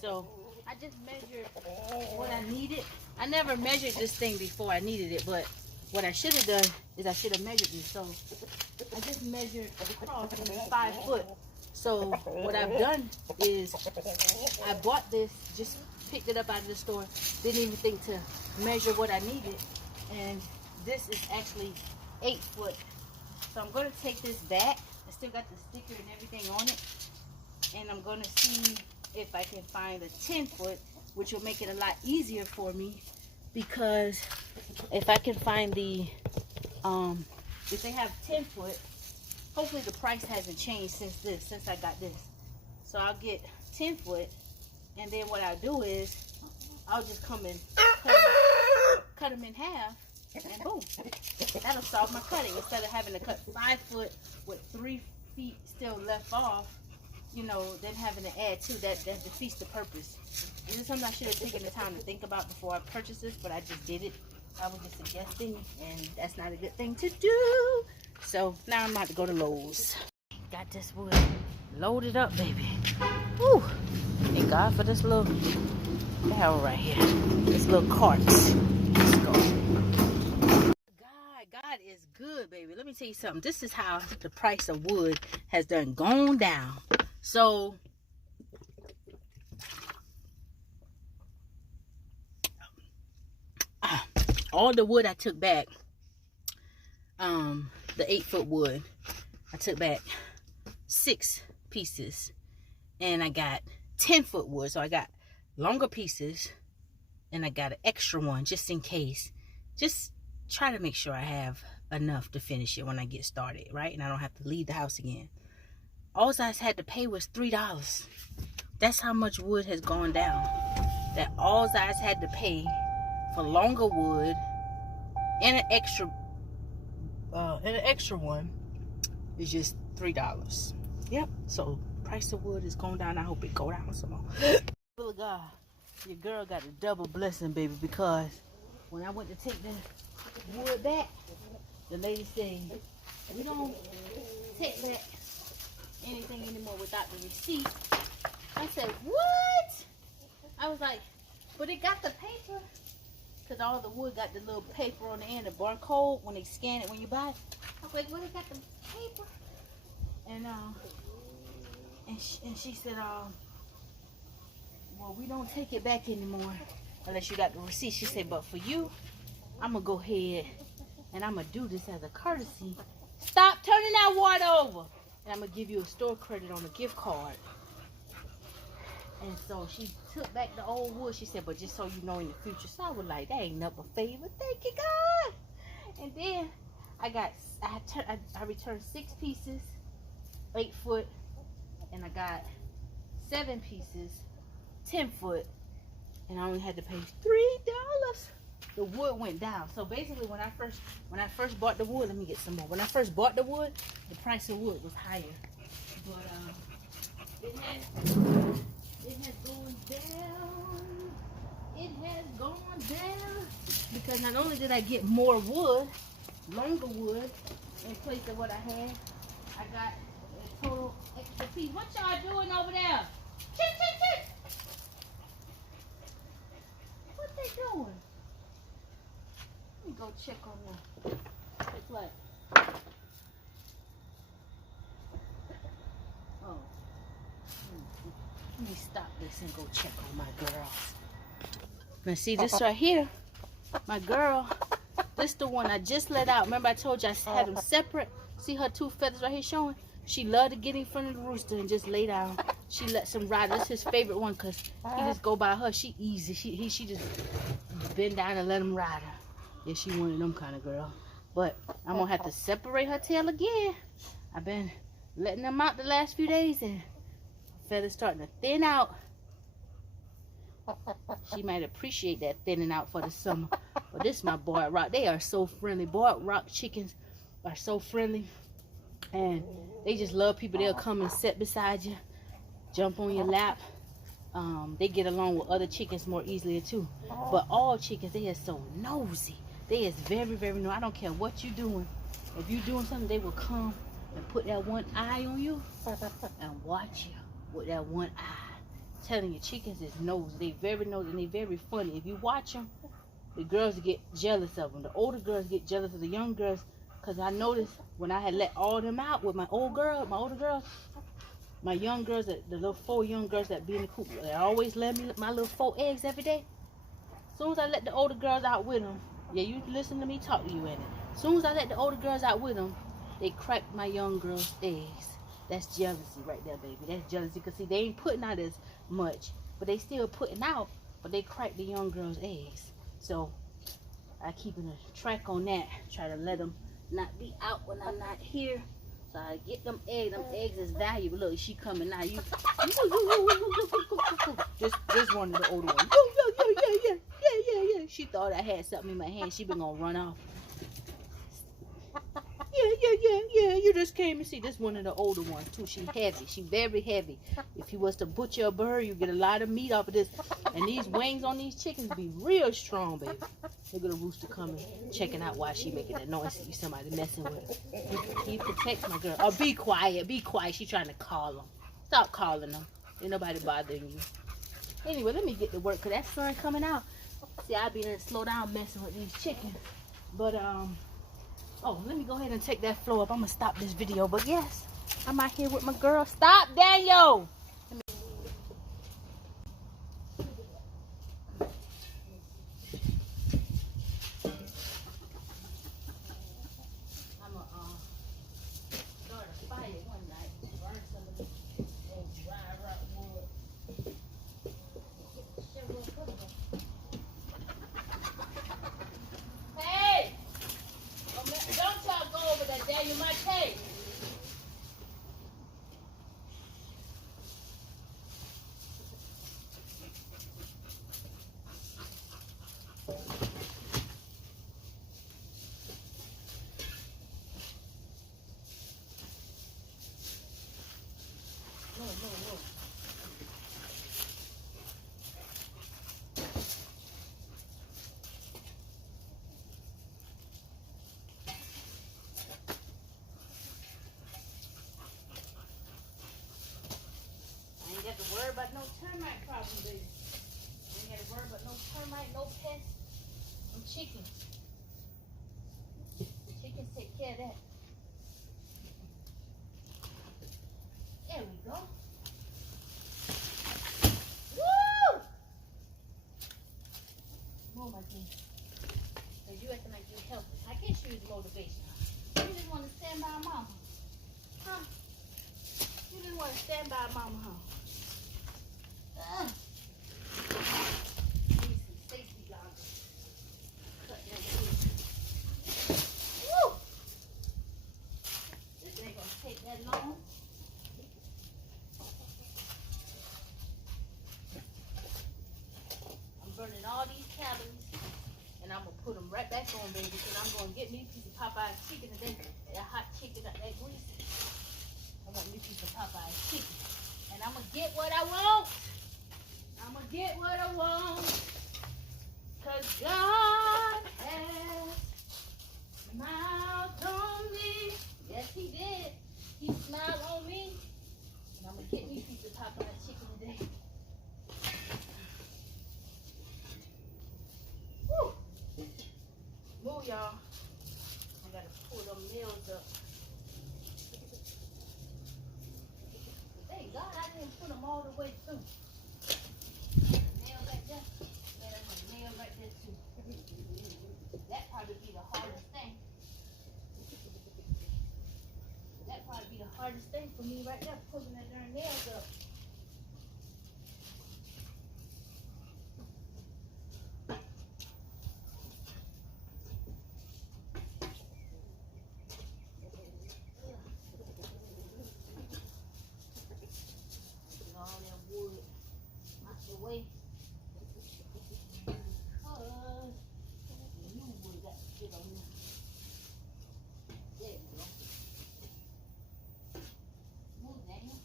So I just measured what I needed. I never measured this thing before I needed it, but what I should have done is I should have measured this. So I just measured across and it's 5 foot. So what I've done is I bought this, just picked it up out of the store, didn't even think to measure what I needed, and this is actually 8 foot. So I'm going to take this back. I still got the sticker and everything on it, and I'm going to see if I can find a 10 foot, which will make it a lot easier for me, because if I can find the if they have 10 foot, hopefully the price hasn't changed since I got this. So I'll get 10 foot, and then what I'll do is I'll just come and cut them in half, and boom, that'll solve my cutting. Instead of having to cut 5 foot with 3 feet still left off, you know, then having to add 2, that defeats the purpose. This is something I should have taken the time to think about before I purchased this, but I just did it. I was just suggesting, and that's not a good thing to do. So now I'm about to go to Lowe's. Got this wood loaded up, baby. Woo! Thank God for this little barrel right here. This little cart. Let's go. God is good, baby. Let me tell you something. This is how the price of wood has done gone down. So all the wood I took back, the 8 foot wood, I took back 6 pieces, and I got 10 foot wood. So I got longer pieces, and I got an extra one just in case. Just try to make sure I have enough to finish it when I get started, right? And I don't have to leave the house again. All I had to pay was $3. That's how much wood has gone down. That all I had to pay for longer wood and an extra one is just $3. Yep. So price of wood is going down. I hope it go down some more. Will of God, your girl got a double blessing, baby, because when I went to take the wood back, the lady said, we don't take back anything anymore without the receipt. I said, what? I was like, but it got the paper, because all the wood got the little paper on the end, the barcode when they scan it when you buy it. I was like, well, it got the paper. And she said, well, we don't take it back anymore unless you got the receipt. She said, but for you, I'm going to go ahead and I'm going to do this as a courtesy. Stop turning that water over. And I'm going to give you a store credit on a gift card. And so she took back the old wood. She said, but just so you know in the future. So I was like, that ain't nothing but favor. Thank you, God. And then I returned 6 pieces, 8 foot. And I got 7 pieces, 10 foot. And I only had to pay $3. The wood went down. So basically when I first bought the wood, let me get some more. When I first bought the wood, the price of wood was higher. But it has gone down. It has gone down. Because not only did I get more wood, longer wood, in place of what I had, I got a total extra piece. What y'all doing over there? Chick, chick, chick. What they doing? Let me go check on them. It's what? Oh. Let me stop this and go check on my girls. Now see this right here? My girl, this the one I just let out. Remember I told you I had them separate? See her 2 feathers right here showing? She loved to get in front of the rooster and just lay down. She lets him ride. That's his favorite one because he just go by her. She easy. She just bend down and let him ride her. Yeah, she one of them kind of girl. But I'm going to have to separate her tail again. I've been letting them out the last few days and feathers starting to thin out. She might appreciate that thinning out for the summer. But this is my Boyd Rock. They are so friendly. Boyd Rock chickens are so friendly. And they just love people. They'll come and sit beside you, jump on your lap. They get along with other chickens more easily too. But all chickens, they are so nosy. They is very, very nosy. I don't care what you're doing. If you're doing something, they will come and put that one eye on you and watch you with that one eye. telling you, chickens is nosy. They very nosy and they very funny. If you watch them, the girls get jealous of them. The older girls get jealous of the young girls. Because I noticed when I had let all of them out with my older girls, my young girls, the little 4 young girls that be in the coop, they always let me my little 4 eggs every day. As soon as I let the older girls out with them, yeah, you listen to me talk to you in it. As soon as I let the older girls out with them, they crack my young girls' eggs. That's jealousy right there, baby. That's jealousy. Because, see, they ain't putting out as much, but they still putting out, but they crack the young girls' eggs. So, I keep a track on that. Try to let them not be out when I'm not here. So, I get them eggs. Them eggs is valuable. Look, she coming now. Just one of the older ones. Yeah. She thought I had something in my hand. She been gonna run off. Yeah. You just came and see. This one of the older ones too. She heavy. She very heavy. If you was to butcher a bird, you get a lot of meat off of this. And these wings on these chickens be real strong, baby. Look at the rooster coming, checking out why she making that noise. See somebody messing with her. He protects my girl. Oh, be quiet. Be quiet. She trying to call them. Stop calling them. Ain't nobody bothering you. Anyway, let me get to work because that sun coming out. See, I be there to slow down messing with these chickens. But, oh, let me go ahead and take that floor up. I'm going to stop this video. But, yes, I'm out here with my girl. Stop, Daniel! I'm going to start a fire one night. Burn some of this old dry rock wood. Hey! Don't y'all go over there, Daniel. My tape. No. I ain't got to worry about no termite problem, baby. I ain't got to worry about no termite, no pests. I'm chickens. Chickens take care of that. There we go. Woo! More my thing. Because you acting like you're helping. I guess you use motivation. You just want to stand by mama. Huh? You just want to stand by mama, huh? Need some safety goggles. Cut that wood. Woo! This ain't gonna take that long. I'm burning all these calories, and I'm gonna put them right back on, baby. Because I'm gonna get me a piece of Popeye's chicken today. That hot chicken, that grease. I want me a piece of Popeye's chicken, and I'm gonna get what I want. I'm gonna get what I want. Cause God has smiled on me. Yes, he did. He smiled on me. And I'm gonna get me a piece of Popeye's chicken today. Woo! Move, y'all. I gotta pull them nails up. Thank God I didn't put them all the way through. Nail right there. Yeah, that's a nail right there too. That probably be the hardest thing. That probably be the hardest thing for me right there, pulling that darn nails up. Get all that wood out the way. The new wood got to sit on there. There we go. Move, Daniel.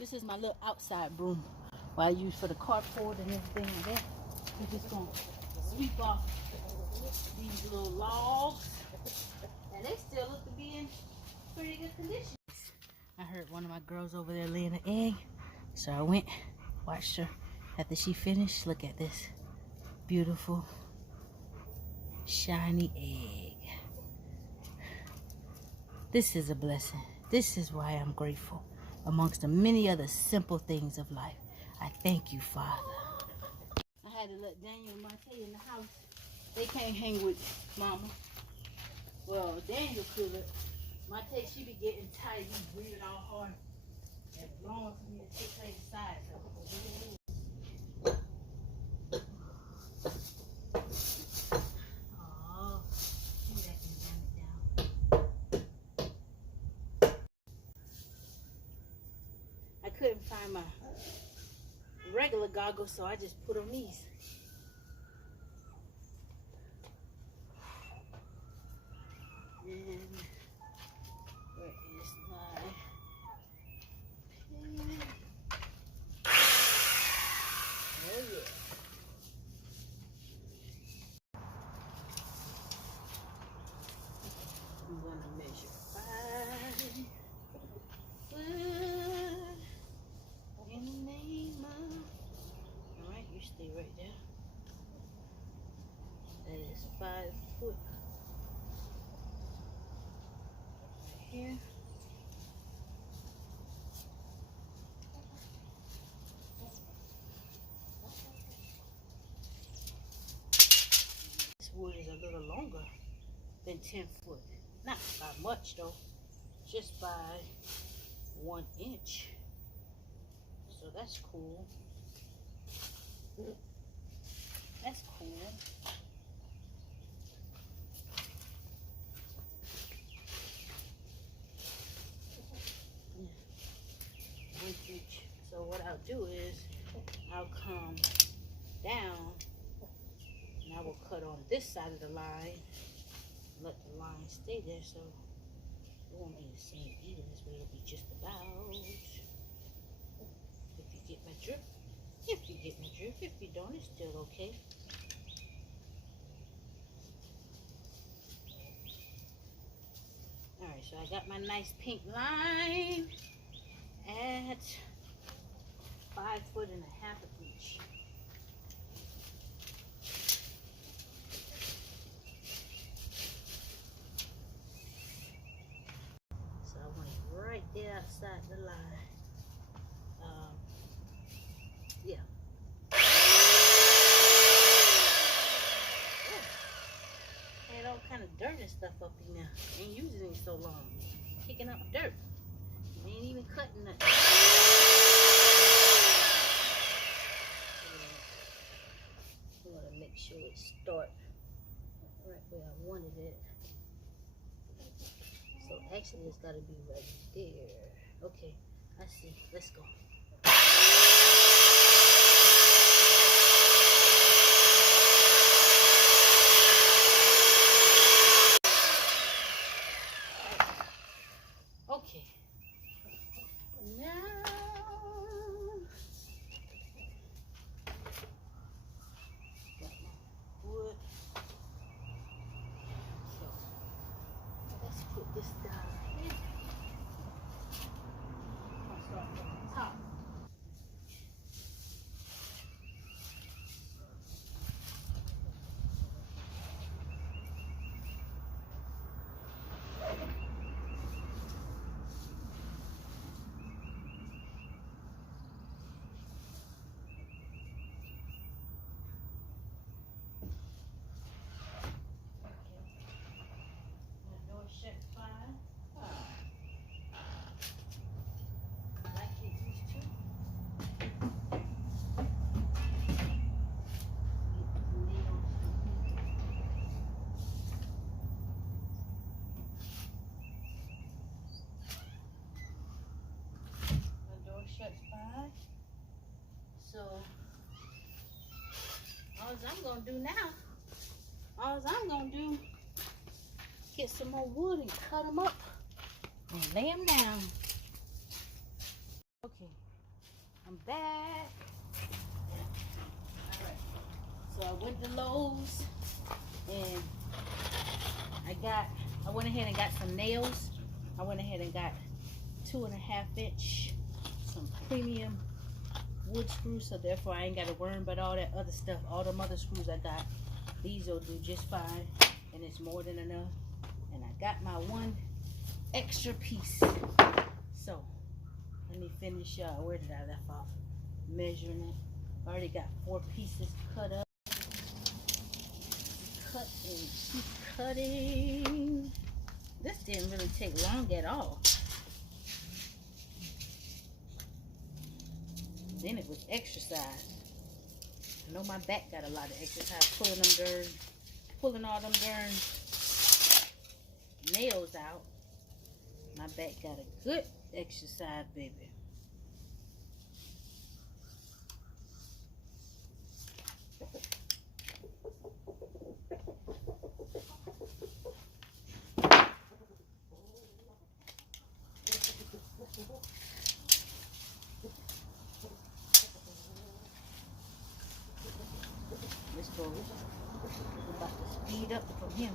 This is my little outside broom. What I use for the carport and everything like that. We're just gonna sweep off these little logs. And they still look to be in pretty good condition. I heard one of my girls over there laying an egg. So I went, watched her. After she finished, look at this. Beautiful, shiny egg. This is a blessing. This is why I'm grateful. Amongst the many other simple things of life, I thank you, Father. I had to let Daniel and Monte in the house. They can't hang with Mama. Well, Daniel could. Monte, she be getting tired. He's breathing all hard. And long for me to take her inside. Oh, maybe I can jam it down. I couldn't find my regular goggles, so I just put on these. And where is my pen? Oh yeah. I'm gonna measure 5 foot in the name of. Alright, you stay right there. That is 5 foot. Right here. This wood is a little longer than 10 foot. Not by much though, just by 1 inch. So that's cool. That's cool. Yeah. 1 inch. So what I'll do is I'll come down and I will cut on this side of the line. Let the line stay there so it won't be the same even, this way it'll be just about. If you get my drift, if you get my drift, if you don't, it's still okay. Alright, so I got my nice pink line at 5 foot and a half of each. Right there outside the line. Yeah. Had all kind of dirt and stuff up in there. Ain't using it so long. Kicking up dirt. Ain't even cutting nothing. I want to make sure it starts right where I wanted it. So actually it's got to be right there. Okay, I see. Let's go. Okay. Now got my wood. So let's put this down here. I'll start from the top. So all I'm gonna do now, get some more wood and cut them up and lay them down. Okay, I'm back. Alright. So I went to Lowe's and I went ahead and got some nails. I went ahead and got 2.5 inch, some premium wood screws, so therefore I ain't got to worry about all that other stuff. All them other screws I got, these will do just fine, and it's more than enough. And I got my one extra piece. So let me finish. Where did I left off? Measuring it. I already got 4 pieces cut up. Cut and keep cutting. This didn't really take long at all. Then it was exercise. I know my back got a lot of exercise pulling all them darn nails out. My back got a good exercise, baby. Let's go. We're about to speed up from him.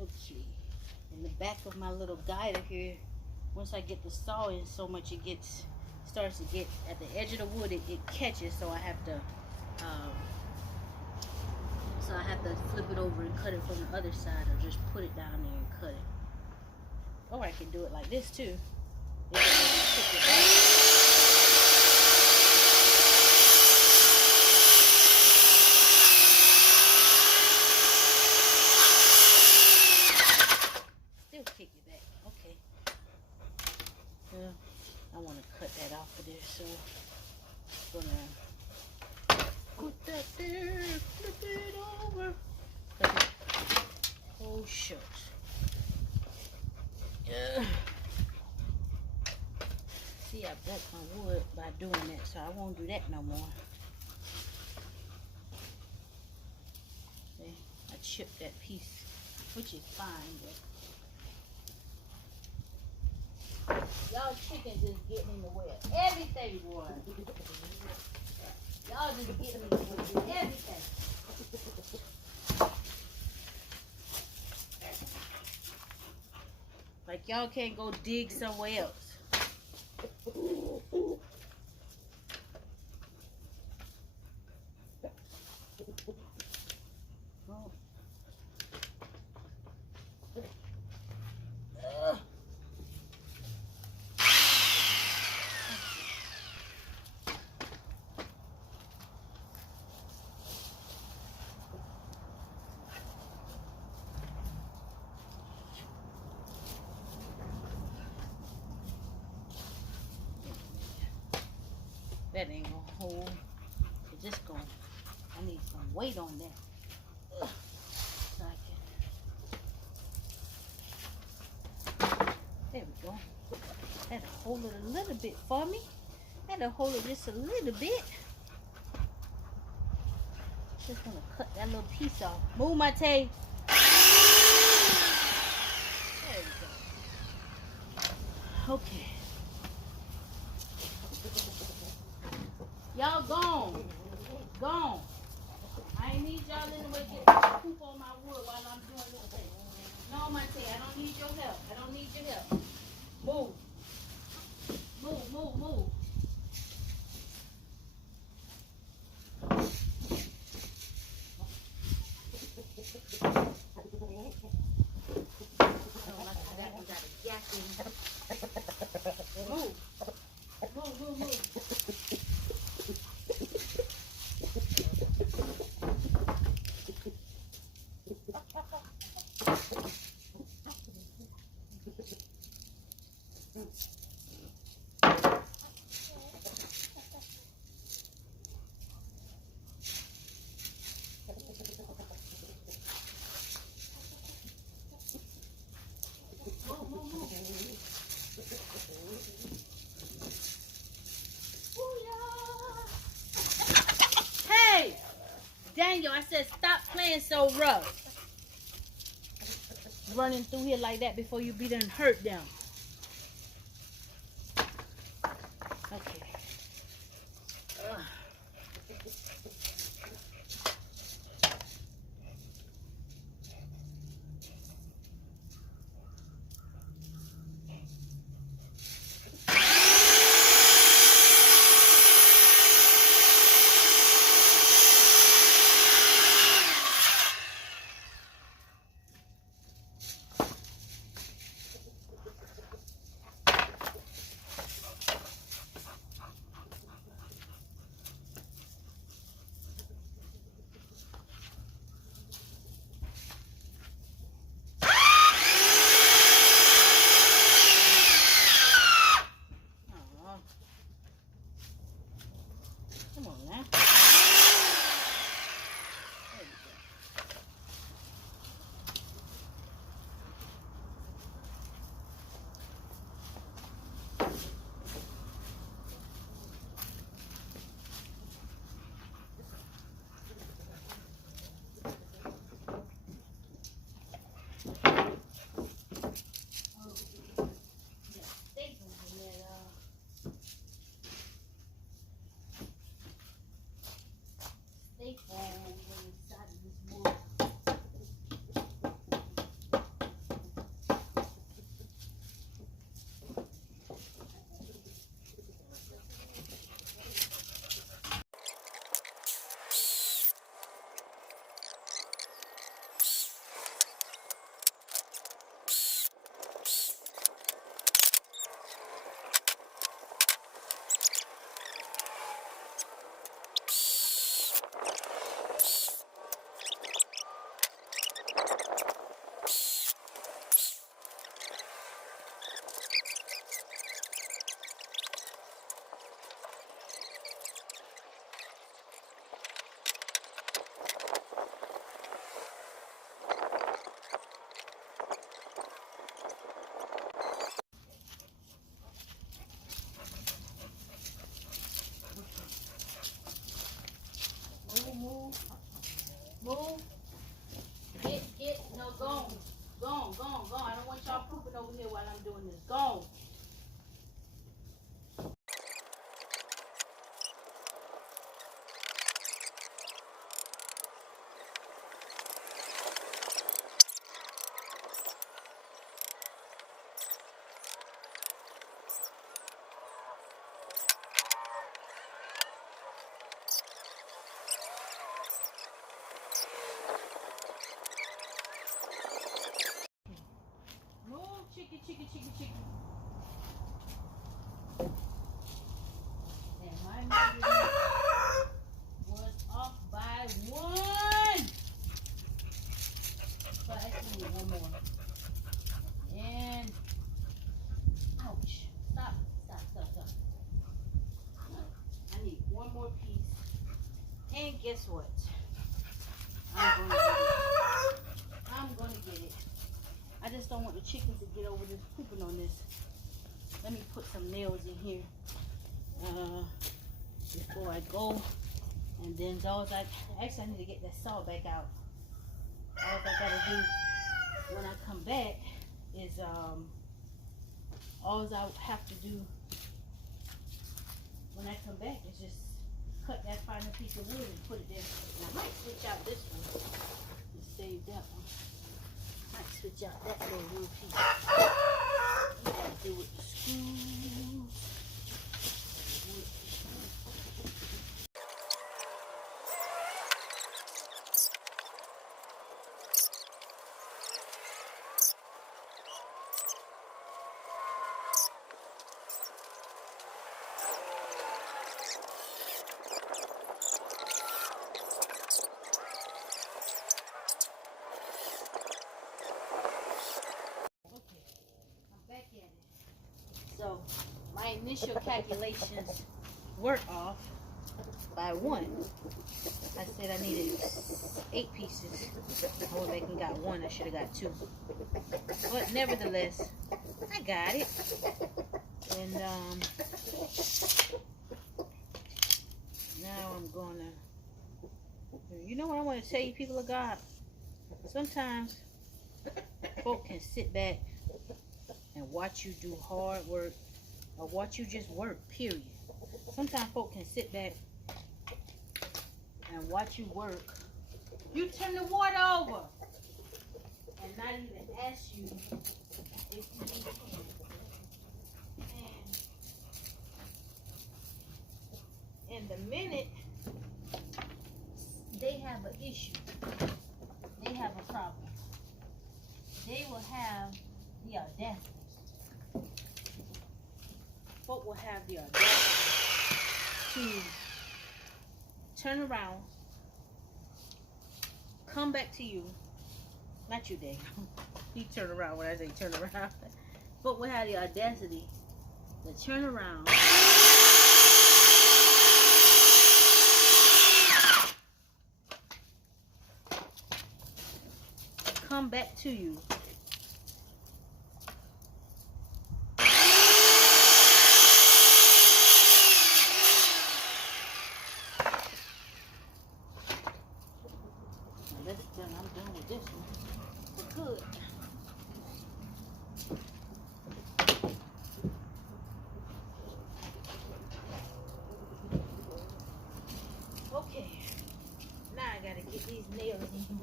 Okay. In the back of my little guider here, once I get the saw in so much, it starts to get at the edge of the wood. It catches, so I have to flip it over and cut it from the other side, or just put it down there and cut it. Or I can do it like this too. Still kick it back. Okay. Well, I want to cut that off of there, so I'm gonna put that there, flip it over. Oh shucks. See, I broke my wood by doing that, so I won't do that no more. See, I chipped that piece, which is fine, but y'all chickens is getting in the way of everything, boy. Y'all just getting in the way of everything. Like y'all can't go dig somewhere else. That ain't gonna hold. It's just gonna, I need some weight on that. So I can, there we go. That'll hold it a little bit for me. That'll hold it just a little bit. Just gonna cut that little piece off. Move my tape. There we go. Okay. Y'all gone. Gone. I ain't need y'all in the way to poop on my wood while I'm doing this thing. No, my tape. I don't need your help. I don't need your help. Move. Move, move, move. Move. Move, move, move. Hey, Daniel, I said stop playing so rough. running through here like that before you be done hurt them. Okay. Come on now. Move. Get, no, go on. I don't want y'all pooping over here while I'm doing this. Go. Move, chicken. And my measurement was off by 1. So I actually need one more. And ouch. Stop. I need one more piece. And guess what? I'm gonna get it. I just don't want the chickens to get over this pooping on this. Let me put some nails in here before I go. And then those actually I need to get that saw back out. All I gotta do when I come back is all I have to do when I come back is just cut that final piece of wood and put it there. And I might switch out this one and save that one. Might switch out that little wood piece. You gotta do with the screws. So my initial calculations were off by 1. I said I needed 8 pieces. I went back and got 1. I should have got 2. But nevertheless, I got it. And now I'm gonna, you know what I want to tell you, people of God? Sometimes folk can sit back and watch you do hard work or watch you just work, period. Sometimes folk can sit back and watch you work. You turn the water over and not even ask you if you need help. And the minute they have an issue, they have a problem, they will have the audacity. Folk will have the audacity to turn around, come back to you. Not you, Dave. He turn around when I say turn around. Folk will have the audacity to turn around. Come back to you. Now that's done. I'm done with this one. Good. Okay. Now I gotta get these nails in.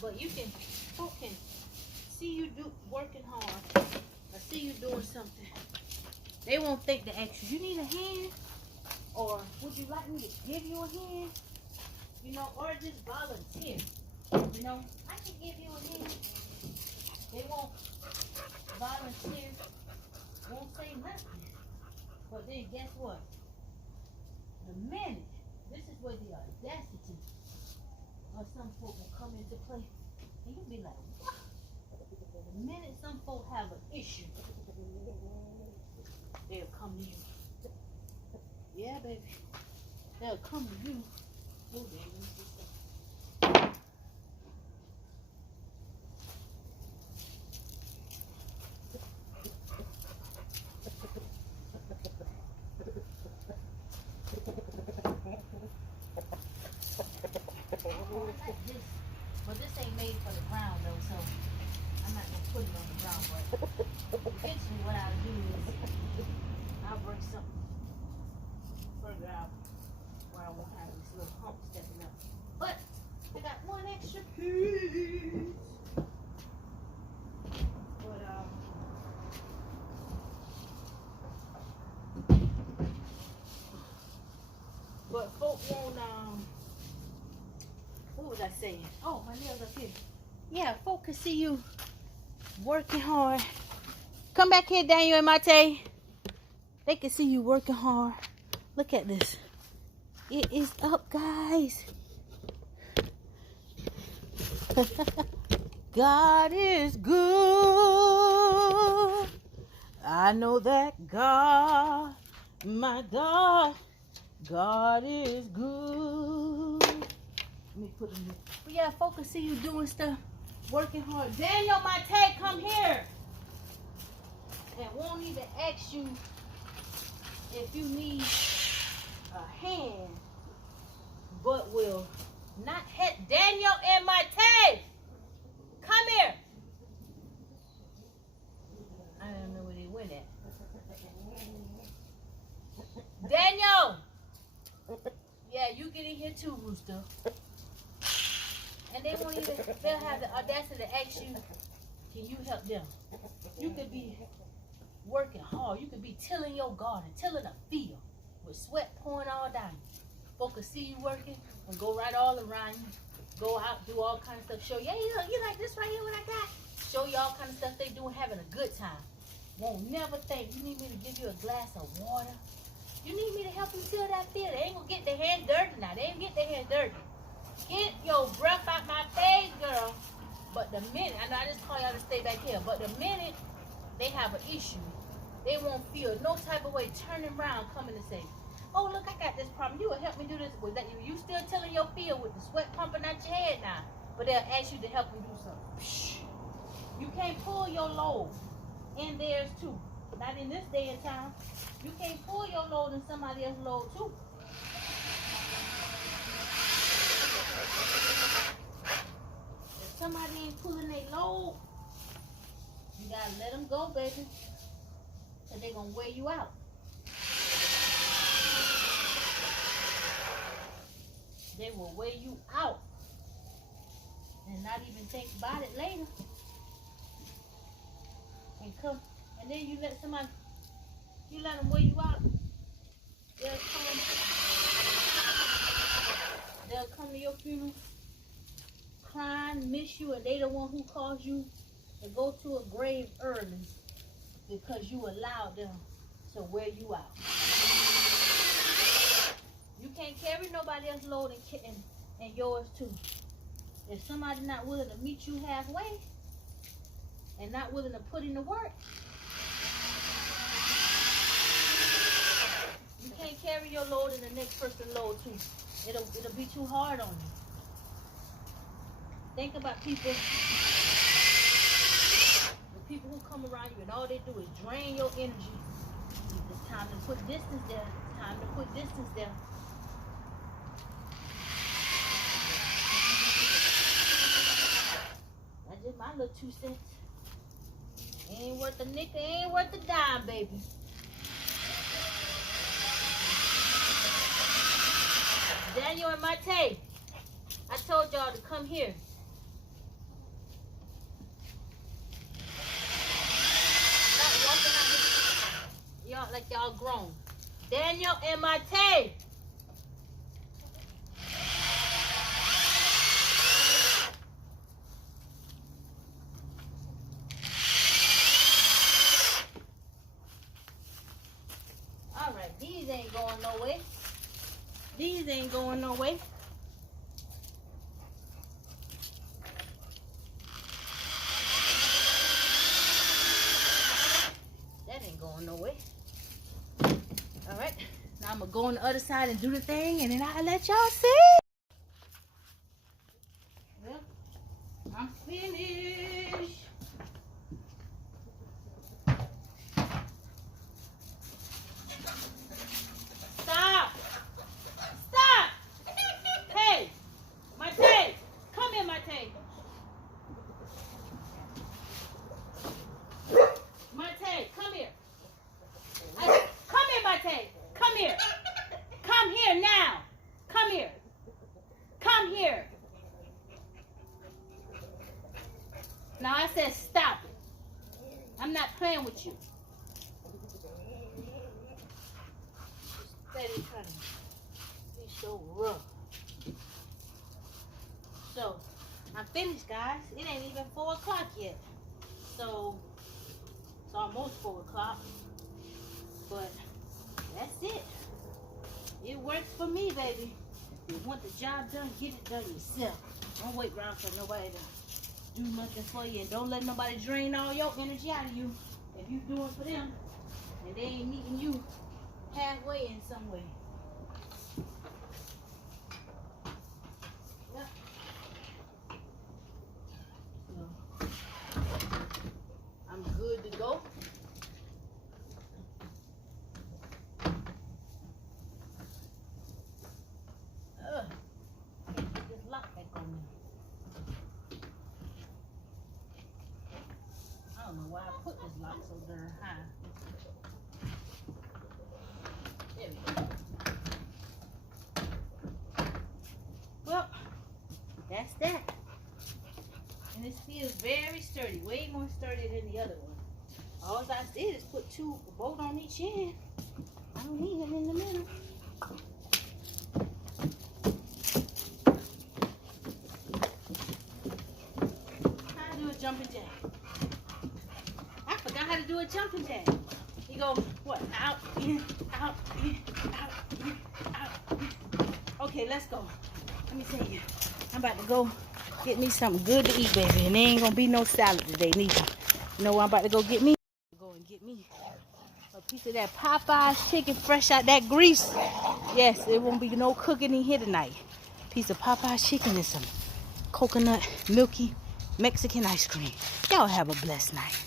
But you can, folk can see you working hard. I see you doing something. They won't think to ask you, you need a hand? Or would you like me to give you a hand? You know, or just volunteer. You know, I can give you a hand. They won't volunteer, won't say nothing. But then guess what? The minute, this is where the audacity of some folk will come into play. And you'll be like, what? The minute some folk have an issue, they'll come to you. Yeah, baby. They'll come to you. Oh, baby. Like this. But this ain't made for the ground though, so I'm not gonna put it on the ground. But eventually, what I'll do is I'll bring something further out where I won't have this little hump stepping up. But I got one extra piece. But folk won't what was I saying? Oh, my nails up here. Yeah, folk can see you working hard. Come back here, Daniel and Mate. They can see you working hard. Look at this. It is up, guys. God is good. I know that God, my God, God is good. Let me put them in. But yeah, folks can see you doing stuff, working hard. Daniel, my tag, come here. And won't even ask you if you need a hand, but will not hit Daniel and my tag. Come here. I don't know where they went at. Daniel. Yeah, you get in here too, Rooster. And they won't even, they'll have the audacity to ask you, can you help them? You could be working hard. You could be tilling your garden, tilling a field with sweat pouring all down you. Folks can see you working and go right all around you. Go out, do all kinds of stuff. Show you, hey, look, you like this right here, what I got? Show you all kinds of stuff they doing, having a good time. Won't never think, you need me to give you a glass of water? You need me to help you till that field? They ain't gonna get their hands dirty now. They ain't get their hands dirty. Get your breath out my face, girl. But the minute, I know I just call y'all to stay back here, but the minute they have an issue, they won't feel no type of way turning around, coming to say, oh, look, I got this problem. You will help me do this. With that, you still tilling your field with the sweat pumping out your head now. But they'll ask you to help them do something. You can't pull your load in theirs too. Not in this day and time. You can't pull your load in somebody else's load too. If somebody ain't pulling their load, You gotta let them go, baby. So they're gonna wear you out. They will wear you out. And not even think about it later. And come, and then you let somebody, you let them wear you out. They'll come to your funeral crying, miss you, and they the one who caused you to go to a grave early because you allowed them to wear you out. You can't carry nobody else's load and yours too. If somebody's not willing to meet you halfway and not willing to put in the work, you can't carry your load and the next person's load too. It'll be too hard on you. Think about people, the people who come around you and all they do is drain your energy. It's time to put distance there. It's time to put distance there. That's just my little 2 cents. Ain't worth a nickel, ain't worth a dime, baby. Daniel and Mate, I told y'all to come here. Stop walking out here. Y'all like y'all grown. Daniel and Mate. All right, these ain't going no way. These ain't going no way. That ain't going no way. All right, now I'm gonna go on the other side and do the thing, and then I'll let y'all see. Well, I'm finished. Stop. Stop! Hey! Mate! Come here, Mate! Mate, come here! Come here, Mate! Come here! Come here now! Come here! Come here! Now I said stop it. I'm not playing with you. Steady cutting. So rough. So I'm finished, guys. It ain't even 4 o'clock yet. So it's almost 4 o'clock. But that's it. It works for me, baby. If you want the job done, get it done yourself. Don't wait around for nobody to do nothing for you. And don't let nobody drain all your energy out of you. If you do it for them and they ain't meeting you halfway in some way. I'm good to go. Can't get this lock back on me. I don't know why I put this lock so darn high. There we go. Well, that's that. And this feels very sturdy, way more sturdy than the other one. All I did is put 2 bolts on each end. I don't need them in the middle. How to do a jumping jack? I forgot how to do a jumping jack. You go, what? Out, in, out, in, out, in, out, in. Okay, let's go. Let me tell you, I'm about to go get me something good to eat, baby. And there ain't gonna be no salad today, neither. You know what I'm about to go get me? Go and get me a piece of that Popeye's chicken fresh out that grease. Yes, there won't be no cooking in here tonight. Piece of Popeye's chicken and some coconut milky Mexican ice cream. Y'all have a blessed night.